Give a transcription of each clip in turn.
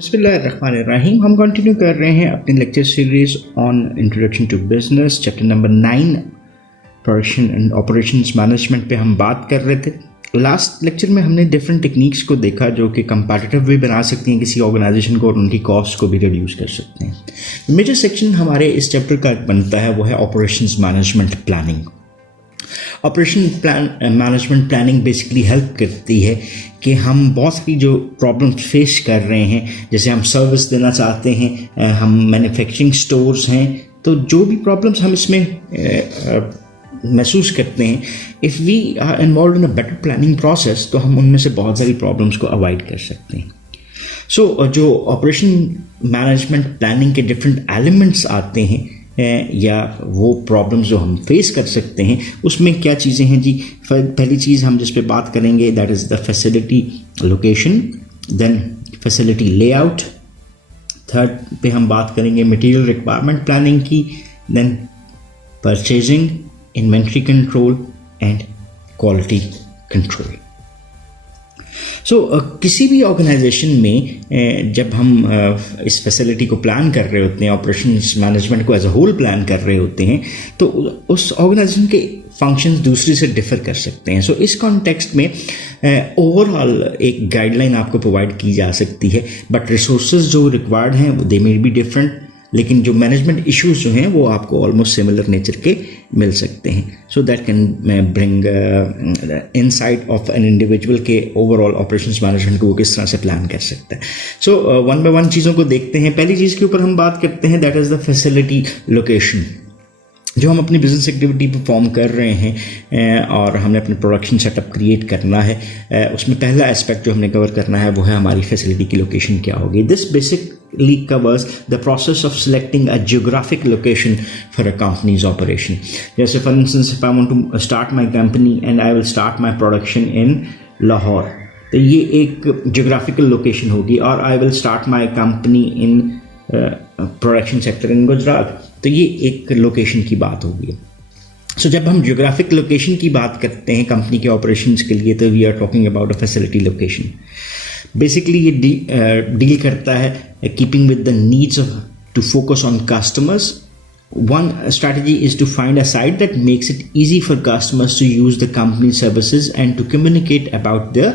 बिस्मिल्लाहिर्रहमानिर्रहीम। हम कंटिन्यू कर रहे हैं अपनी lecture series on introduction to business, chapter number 9 production and operations management पे हम बात कर रहे थे। लास्ट लेक्चर में हमने डिफरेंट टेक्निक्स को देखा जो कि कंपैटिटिव भी बना सकती हैं किसी ऑर्गेनाइजेशन को और उनकी कॉस्ट को भी रिड्यूस कर सकते हैं। मेजर सेक्शन हमारे इस चैप्टर का बनता है वो है operations management planning. Operation management planning basically help करती है कि हम बहुत सारी जो प्रॉब्लम्स फेस कर रहे हैं, जैसे हम सर्विस देना चाहते हैं, हम मैन्युफैक्चरिंग स्टोर्स हैं, तो जो भी प्रॉब्लम्स हम इसमें महसूस करते हैं, if we are involve in a better planning process तो हम उनमें से बहुत सारी प्रॉब्लम्स को अवॉइड कर सकते हैं। सो जो ऑपरेशन मैनेजमेंट प्लानिंग के डिफरेंट एलिमेंट्स आते हैं या वो प्रॉब्लम्स जो हम फेस कर सकते हैं उसमें क्या चीज़ें हैं जी। पहली चीज़ हम जिस पे बात करेंगे that is the facility location, then facility layout, third पे हम बात करेंगे मटेरियल रिक्वायरमेंट प्लानिंग की, then purchasing, inventory control and quality control. So किसी भी ऑर्गेनाइजेशन में जब हम इस फैसिलिटी को प्लान कर रहे होते हैं, ऑपरेशंस मैनेजमेंट को एज अ होल प्लान कर रहे होते हैं, तो उस ऑर्गेनाइजेशन के फंक्शंस दूसरे से डिफर कर सकते हैं। सो इस कॉन्टेक्स्ट में ओवरऑल एक गाइडलाइन आपको प्रोवाइड की जा सकती है, बट रिसोर्सेज जो रिक्वायर्ड हैं दे मे बी डिफरेंट, लेकिन जो मैनेजमेंट इश्यूज जो हैं वो आपको ऑलमोस्ट सिमिलर नेचर के मिल सकते हैं। So that can bring insight of an individual के ओवरऑल ऑपरेशंस मैनेजमेंट को वो किस तरह से प्लान कर सकता है। सो वन बाय वन चीज़ों को देखते हैं। पहली चीज़ के ऊपर हम बात करते हैं that is the facility location. जो हम अपनी बिजनेस एक्टिविटी परफॉर्म कर रहे हैं और हमने अपने प्रोडक्शन सेटअप क्रिएट करना है, उसमें पहला एस्पेक्ट जो हमने कवर करना है वो है हमारी फैसिलिटी की लोकेशन क्या होगी। This basically covers the process of selecting a geographic location for a company's operation. जैसे for instance if I want to start my company and I will start my production in Lahore, तो ये एक geographical location होगी, और I will start my company in production sector in Gujarat, तो ये एक location की बात होगी। सो जब हम जियोग्राफिक लोकेशन की बात करते हैं कंपनी के ऑपरेशंस के लिए, तो we are talking about a facility location. Basically ये डील करता है keeping with the needs of to focus on customers. One strategy is to find a site that makes it easy for customers to use the company services and to communicate about their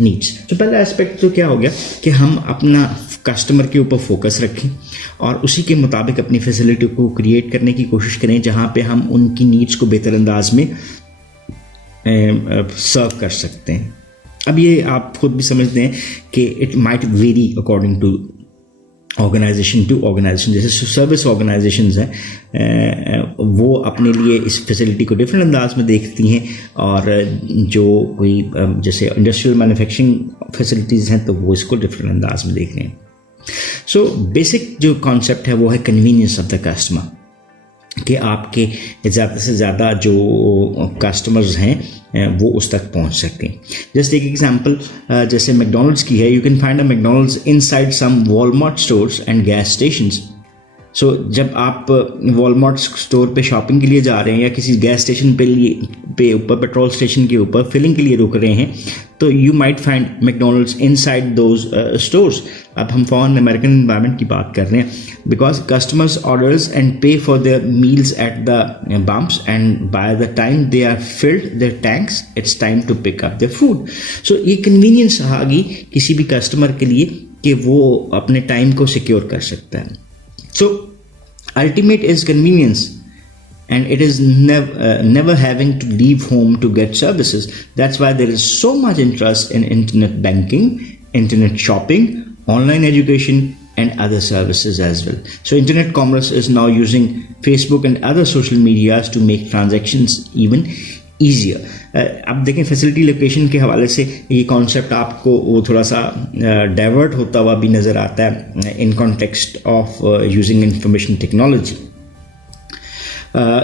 needs. तो पहला aspect तो क्या हो गया कि हम अपना customer के ऊपर फोकस रखें और उसी के मुताबिक अपनी फैसिलिटी को क्रिएट करने की कोशिश करें जहाँ पे हम उनकी नीड्स को बेहतर अंदाज में सर्व कर सकते हैं। अब ये आप खुद भी समझते हैं कि it might vary according to organization to organization. जैसे सर्विस ऑर्गेनाइजेशंस हैं वो अपने लिए इस फैसिलिटी को डिफरेंट अंदाज में देखती हैं, और जो कोई जैसे इंडस्ट्रियल मैन्युफैक्चरिंग फैसिलिटीज़ हैं तो वो इसको डिफरेंट अंदाज में देख रहे हैं। सो बेसिक जो कॉन्सेप्ट है वो है कन्वीनियंस ऑफ द कस्टमर, कि आपके ज़्यादा से ज़्यादा जो कस्टमर्स हैं वो उस तक पहुंच सकें। जस्ट एक एग्जांपल जैसे मैकडॉनल्ड्स की है, you can find a McDonald's inside some Walmart stores and gas stations. So जब आप वॉलमार्ट स्टोर पे शॉपिंग के लिए जा रहे हैं या किसी गैस स्टेशन पे ऊपर पेट्रोल स्टेशन के ऊपर फिलिंग के लिए रुक रहे हैं, तो you might find McDonald's inside those stores. अब हम फॉरेन अमेरिकन एनवायरनमेंट की बात कर रहे हैं, because customers orders and pay for their meals at the pumps and by the time they are filled their tanks it's time to pick up their food. So ये convenience आ गई किसी भी customer के लिए कि वो अपने टाइम को सिक्योर कर सकता है। So ultimate is convenience, and it is never having to leave home to get services. That's why there is so much interest in internet banking, internet shopping, online education and other services as well. So internet commerce is now using Facebook and other social medias to make transactions even easier. अब देखें facility location के हवाले से ये concept आपको वो थोड़ा सा डाइवर्ट होता हुआ भी नज़र आता है in context of using information technology.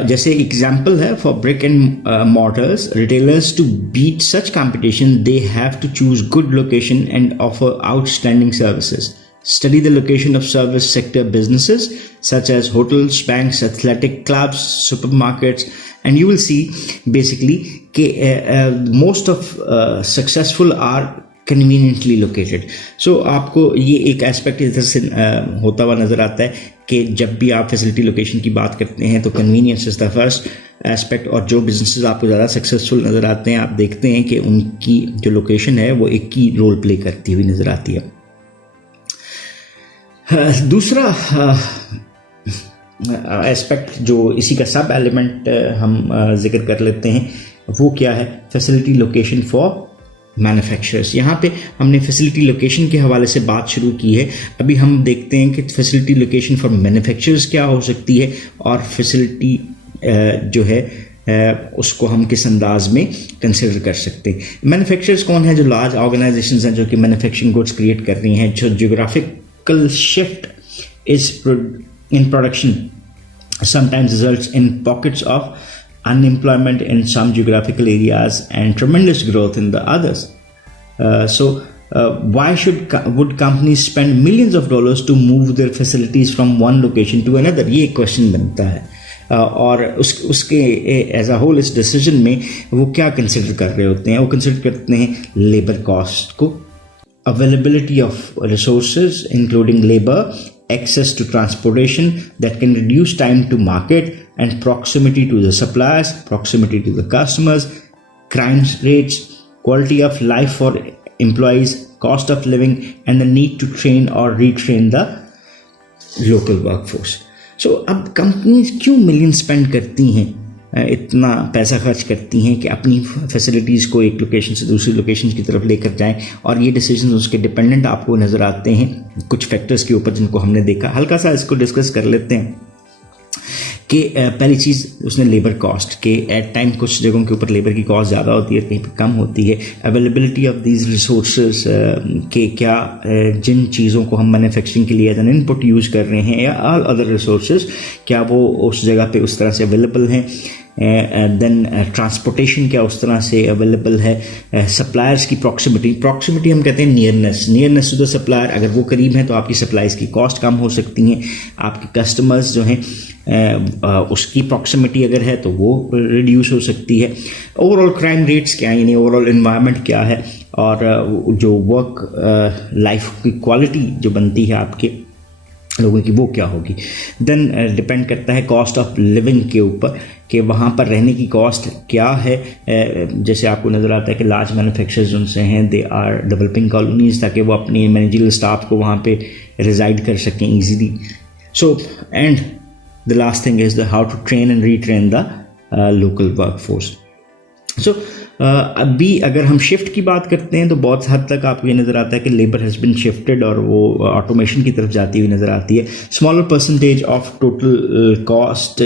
जैसे एग्जाम्पल है for brick and mortars retailers to beat such competition they have to choose good location and offer outstanding services. Study the location of service sector businesses such as hotels, banks, athletic clubs, supermarkets, and you will see basically most of successful are conveniently located. So आपको ये एक aspect इधर से होता हुआ नज़र आता है कि जब भी आप फैसिलिटी लोकेशन की बात करते हैं तो convenience is the first aspect. और जो बिजनेसेस आपको ज़्यादा सक्सेसफुल नज़र आते हैं, आप देखते हैं कि उनकी जो लोकेशन है वो एक की रोल प्ले करती हुई नज़र आती है। दूसरा एस्पेक्ट जो इसी का सब एलिमेंट हम जिक्र कर लेते हैं, वो क्या है? Facility location for manufacturers. यहाँ पे हमने फैसिलिटी लोकेशन के हवाले से बात शुरू की है। अभी हम देखते हैं कि फैसिलिटी लोकेशन फॉर मैन्युफैक्चरर्स क्या हो सकती है और फैसिलिटी जो है उसको हम किस अंदाज में कंसिडर कर सकते हैं। मैन्युफैक्चरर्स कौन है? जो लार्ज ऑर्गेनाइजेशंस हैं जो कि मैन्युफैक्चरिंग गुड्स क्रिएट कर रही हैं। जो geographical shift is in production sometimes results in pockets of unemployment in some geographical areas and tremendous growth in the others. Why would companies spend millions of dollars to move their facilities from one location to another? ये question बनता है। और उसके as a whole इस decision में वो क्या consider कर रहे होते हैं? वो कंसिडर करते हैं लेबर कॉस्ट को, availability of resources including labor, access to transportation that can reduce time to market, and proximity to the suppliers, proximity to the customers, crime rates, quality of life for employees, cost of living, and the need to train or retrain the local workforce. So अब companies क्यों million spend करती हैं, इतना पैसा खर्च करती हैं कि अपनी फैसिलिटीज़ को एक लोकेशन से दूसरी लोकेशन की तरफ लेकर जाएं? और ये डिसीजन उसके डिपेंडेंट आपको नज़र आते हैं कुछ फैक्टर्स के ऊपर जिनको हमने देखा। हल्का सा इसको डिस्कस कर लेते हैं कि पहली चीज़ उसने लेबर कॉस्ट के एट टाइम कुछ जगहों के ऊपर लेबर की कॉस्ट ज़्यादा होती है, कहीं पर कम होती है। अवेलेबिलिटी ऑफ दीज रिसोर्सेज के क्या जिन चीज़ों को हम मैन्युफैक्चरिंग के लिए एज एन इनपुट यूज़ कर रहे हैं या ऑल अदर रिसोर्सेज क्या वो उस जगह पे उस तरह से अवेलेबल हैं। देन ट्रांसपोर्टेशन क्या उस तरह से अवेलेबल है। सप्लायर्स की प्रॉक्सिमिटी हम कहते हैं नियरनेस टू द सप्लायर। अगर वो करीब हैं तो आपकी सप्लाईज की कॉस्ट कम हो सकती हैं। आपके कस्टमर्स जो हैं उसकी प्रॉक्सिमिटी अगर है तो वो रिड्यूस हो सकती है। ओवरऑल क्राइम रेट्स क्या हैं, यानी ओवरऑल इन्वायरमेंट क्या है, और जो वर्क लाइफ की क्वालिटी जो बनती है आपके लोगों की वो क्या होगी। देन डिपेंड करता है कॉस्ट ऑफ लिविंग के ऊपर कि वहाँ पर रहने की कॉस्ट क्या है। जैसे आपको नज़र आता है कि लार्ज मैन्युफैक्चरर्स उनसे हैं, दे आर डेवलपिंग कॉलोनीज ताकि वो अपनी मैनेजरियल स्टाफ को वहाँ पे रिजाइड कर सकें easily. So and the last thing is the how to train and retrain the local work force. So अभी अगर हम शिफ्ट की बात करते हैं तो बहुत हद तक आपको ये नज़र आता है कि लेबर हैज़ बिन शिफ्टेड और वो ऑटोमेशन की तरफ जाती हुई नज़र आती है। Smaller percentage of total cost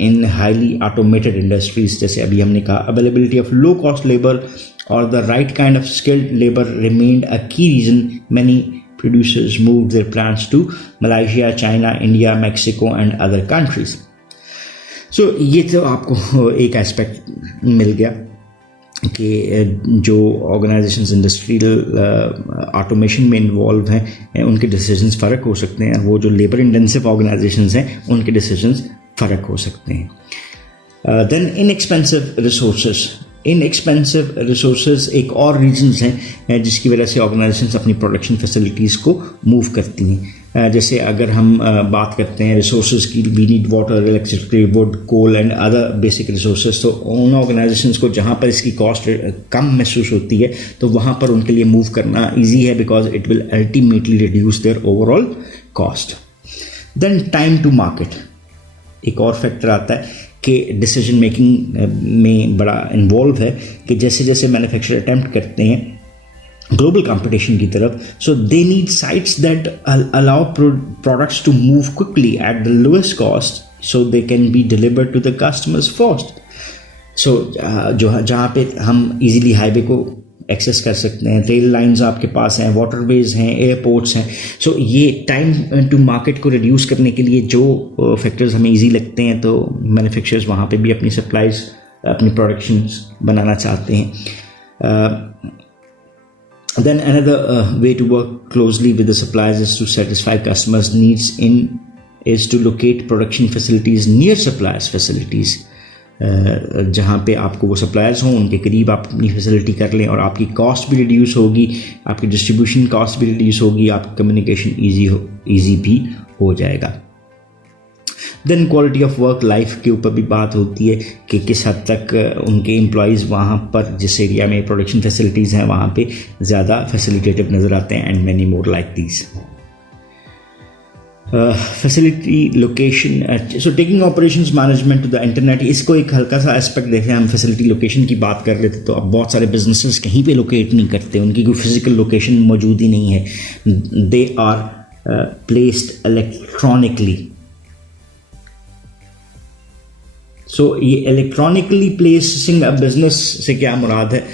in highly automated industries, जैसे अभी हमने कहा availability of low cost labour और the right kind of skilled labour remained a key reason many producers moved their plants to Malaysia, China, India, Mexico and other countries. So ये तो आपको एक aspect मिल गया कि जो ऑर्गेनाइजेशंस इंडस्ट्रियल ऑटोमेशन में involve हैं उनके डिसीजंस फ़र्क हो सकते हैं। वो जो लेबर इंटेंसिव ऑर्गेनाइजेशंस हैं उनके डिसीजंस फ़र्क हो सकते हैं। देन इनएक्सपेंसिव रिसोर्सेज एक और रीजंस हैं जिसकी वजह से ऑर्गेनाइजेशंस अपनी प्रोडक्शन फैसिलिटीज़ को मूव करती हैं। जैसे अगर हम बात करते हैं रिसोर्सेज की, we need water, electricity, wood, coal and other basic resources. तो उन ऑर्गेनाइजेशंस को जहाँ पर इसकी कॉस्ट कम महसूस होती है तो वहाँ पर उनके लिए मूव करना ईजी है, because it will ultimately reduce their overall cost. Then time to market एक और फैक्टर आता है कि डिसीजन मेकिंग में बड़ा इन्वॉल्व है कि जैसे जैसे मैन्युफैक्चरर अटेम्प्ट करते हैं ग्लोबल कंपटीशन की तरफ, so they need sites that allow products to move quickly at the lowest cost so they can be delivered to the customers first. So जहाँ पे हम इजीली हाईवे को एक्सेस कर सकते हैं, रेल लाइंस आपके पास हैं, वाटरवेज हैं, एयरपोर्ट्स हैं। सो ये टाइम टू मार्केट को रिड्यूस करने के लिए जो फैक्टर्स हमें इजी लगते हैं तो मैन्युफैक्चरर्स वहाँ पे भी अपनी सप्लाईज, अपनी प्रोडक्शंस बनाना चाहते हैं। Then another way to work closely with the suppliers is to satisfy customers' needs is to locate production facilities near suppliers' facilities. जहाँ पे आपको वो सप्लायर्स हों, उनके करीब आप अपनी फैसिलिटी कर लें और आपकी कॉस्ट भी रिड्यूस होगी, आपकी डिस्ट्रीब्यूशन कॉस्ट भी रिड्यूस होगी, आपका कम्युनिकेशन ईजी भी हो जाएगा। Then quality of work life के ऊपर भी बात होती है कि किस हद तक उनके एम्प्लॉयज़ वहाँ पर जिस एरिया में प्रोडक्शन फैसिलिटीज़ हैं वहाँ पे ज़्यादा फैसिलिटेटिव नज़र आते हैं, and many more like these. Facility location, so taking operations management to the internet, इसको एक हल्का सा एस्पेक्ट देखें, हम फैसिलिटी लोकेशन की बात कर लेते तो अब बहुत सारे बिजनेसेस कहीं पे लोकेट नहीं करते, उनकी कोई फिजिकल लोकेशन मौजूद ही नहीं है, दे आर प्लेस्ड इलेक्ट्रॉनिकली। सो ये इलेक्ट्रॉनिकली प्लेसिंग अ बिजनेस से क्या मुराद है?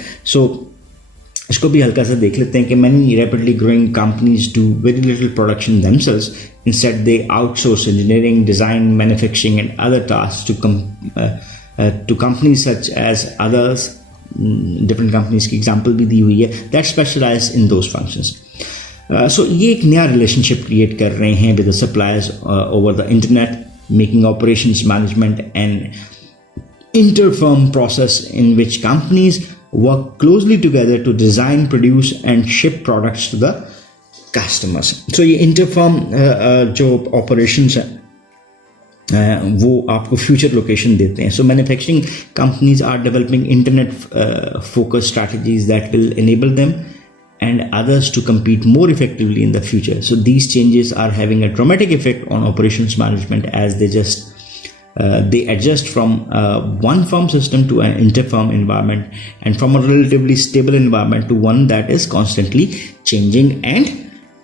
इसको भी हल्का सा देख लेते हैं कि many rapidly growing companies do very little production themselves, instead they outsource engineering, design, manufacturing and other task to companies such as others, different companies की एग्जांपल भी दी हुई है, that specialise in those functions. So ये एक नया relationship create कर रहे हैं with the suppliers over the internet, making operations management an inter-firm process in which companies work closely together to design, produce and ship products to the customers. So ये inter-firm जो operations हैं वो आपको future location देते हैं. So manufacturing companies are developing internet focused strategies that will enable them and others to compete more effectively in the future. So these changes are having a dramatic effect on operations management as they adjust from one firm system to an inter-firm environment, and from a relatively stable environment to one that is constantly changing and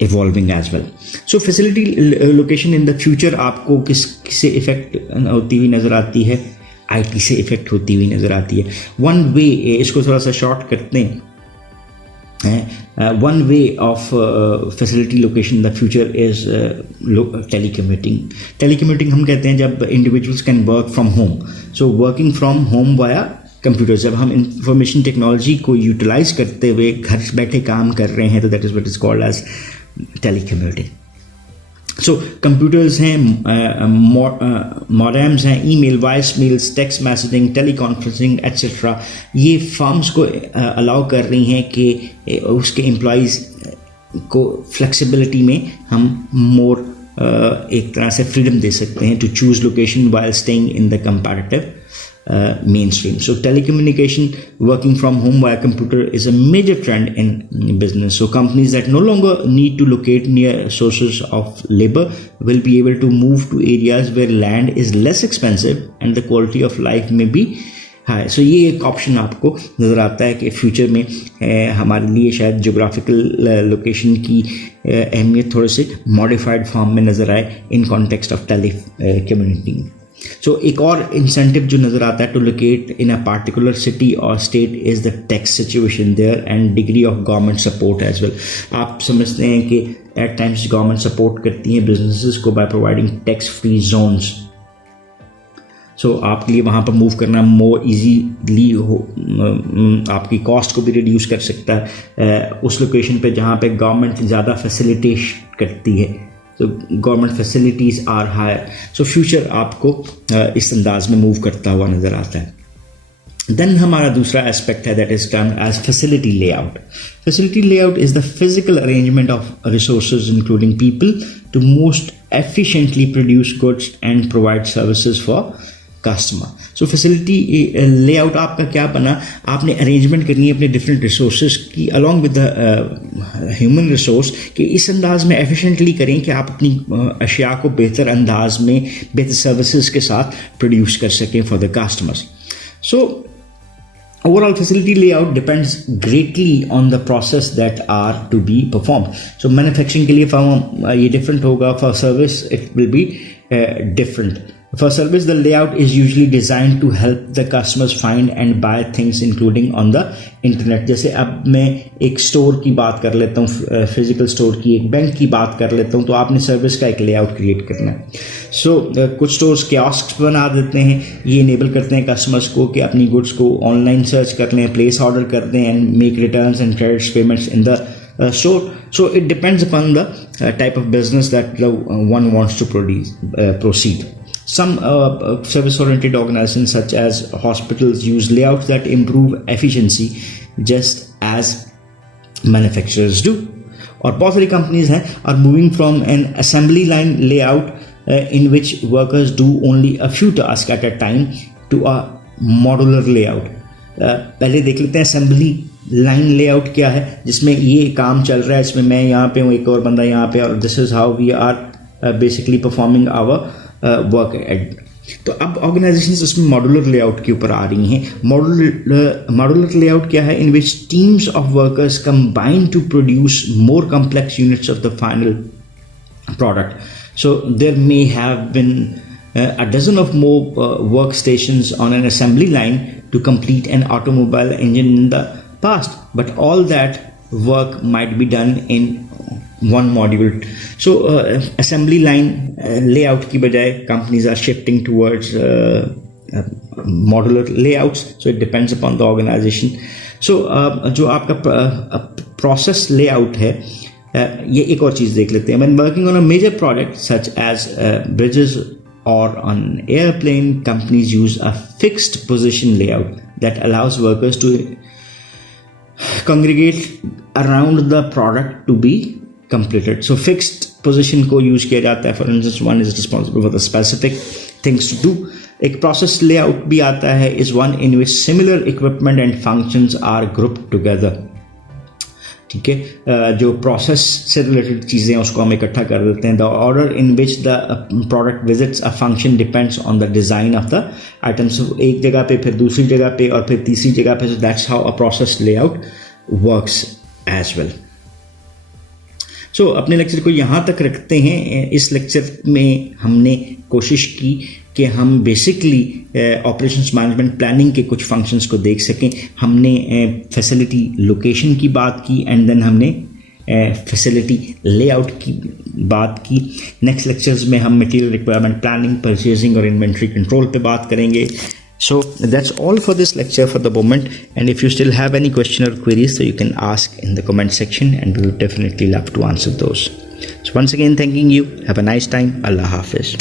evolving as well. So facility location in the future आपको किससे effect होती हुई नजर आती है? IT से effect होती हुई नजर आती है. One way, इसको थोड़ा सा शॉर्ट करते हैं. One way of facility location in the future is telecommuting. Telecommuting हम कहते हैं जब individuals can work from home. So working from home via computer, जब हम information technology को utilize करते हुए घर बैठे काम कर रहे हैं तो that is what is called as telecommuting. So computers हैं, मॉडेम्स हैं, email, voice mails, text messaging, teleconferencing etcetera, ये फर्म्स को अलाउ कर रही हैं कि उसके एम्प्लॉयज़ को फ्लेक्सिबिलिटी में हम मोर एक तरह से फ्रीडम दे सकते हैं to choose location while staying in the comparative mainstream. So telecommunication, working from home via computer is a major trend in business. So companies that no longer need to locate near sources of labor will be able to move to areas where land is less expensive and the quality of life may be high. So ये एक option आपको नज़र आता है कि future में हमारे लिए शायद जोग्राफिकल लोकेशन की अहमियत थोड़े से मॉडिफाइड फॉर्म में नज़र आए in context of tele community. So एक और इंसेंटिव जो नज़र आता है to locate in a particular city और state is the tax situation there and degree of government support as well. आप समझते हैं कि एट टाइम्स गवर्नमेंट सपोर्ट करती हैं बिजनेसेस को by providing tax free zones. So आपके लिए वहाँ पर मूव करना मोर ईजीली हो, आपकी कॉस्ट को भी रिड्यूस कर सकता है उस लोकेशन पे जहाँ पे गवर्नमेंट ज़्यादा फैसिलिटेट करती है. तो government facilities are higher. So future आपको इस अंदाज में मूव करता हुआ नज़र आता है. देन हमारा दूसरा एस्पेक्ट है that is termed as facility layout. Facility layout is the physical arrangement of resources including people to most efficiently produce goods and provide services for customer. So facility layout आपका क्या बना? आपने arrangement करनी है अपने different resources की along with the human resource कि इस अंदाज में एफिशिएंटली करें कि आप अपनी अशिया को बेहतर अंदाज में बेहतर सर्विसेज के साथ प्रोड्यूस कर सकें for the customers. So overall facility layout depends greatly on the process that are to be performed. So manufacturing के लिए फॉर्म ये डिफरेंट होगा, for service it will be different. For service, the layout is usually designed to help the customers find and buy things including on the internet. जैसे अब मैं एक store की बात कर लेता हूँ, फिजिकल स्टोर की, एक बैंक की बात कर लेता हूँ, तो आपने सर्विस का एक लेआउट क्रिएट करना है. सो कुछ स्टोर्स कियोस्क बना देते हैं, ये इनेबल करते हैं कस्टमर्स को कि अपनी गुड्स को ऑनलाइन सर्च कर लें, प्लेस ऑर्डर कर दें and make returns and credits payments in the store. So it depends upon the type of business that one wants to proceed. Some service-oriented organizations such as hospitals use layouts that improve efficiency just as manufacturers do. और बहुत सारी companies हैं are moving from an assembly line layout in which workers do only a few tasks at a time to a modular layout. पहले देख लेते हैं assembly line layout क्या है, जिसमें ये काम चल रहा है, इसमें मैं यहाँ पे हूँ, एक और बंदा यहाँ पे, और this is how we are basically performing our work एड. तो अब ऑर्गेनाइजेशंस उसमें मॉड्यूलर लेआउट के ऊपर आ रही हैं. मॉड्यूलर लेआउट क्या है? In which teams of workers combine to produce more complex units of the final product. So there may have been a dozen of more workstations on an assembly line to complete an automobile engine in the past, but all that work might be done in one module. So assembly line layout की बजाय companies are shifting towards modular layouts. So it depends upon the organization. So जो आपका process layout है, ये एक और चीज़ देख लेते हैं. When working on a major project such as bridges or on airplane, companies use a fixed position layout that allows workers to congregate around the product to be completed. So fixed position को use किया जाता है. For instance, one is responsible for the specific things to do. एक process layout भी आता है, is one in which similar equipment and functions are grouped together. ठीक है, जो प्रोसेस से रिलेटेड चीज़ें हैं उसको हम इकट्ठा कर देते हैं. The order in which the product visits a function depends on the design of the items. एक जगह पे, फिर दूसरी जगह पे, और फिर तीसरी जगह पे. So that's how a process layout works as well. So अपने लेक्चर को यहाँ तक रखते हैं. इस लेक्चर में हमने कोशिश की कि हम बेसिकली ऑपरेशंस मैनेजमेंट प्लानिंग के कुछ फंक्शंस को देख सकें. हमने फैसिलिटी लोकेशन की बात की, एंड देन हमने फैसिलिटी लेआउट की बात की. नेक्स्ट लेक्चर्स में हम मटेरियल रिक्वायरमेंट प्लानिंग, परचेजिंग और इन्वेंट्री कंट्रोल पे बात करेंगे. So that's all for this lecture for the moment, and if you still have any question or queries, so you can ask in the comment section and we would definitely love to answer those. So once again, thanking you. Have a nice time. Allah Hafiz.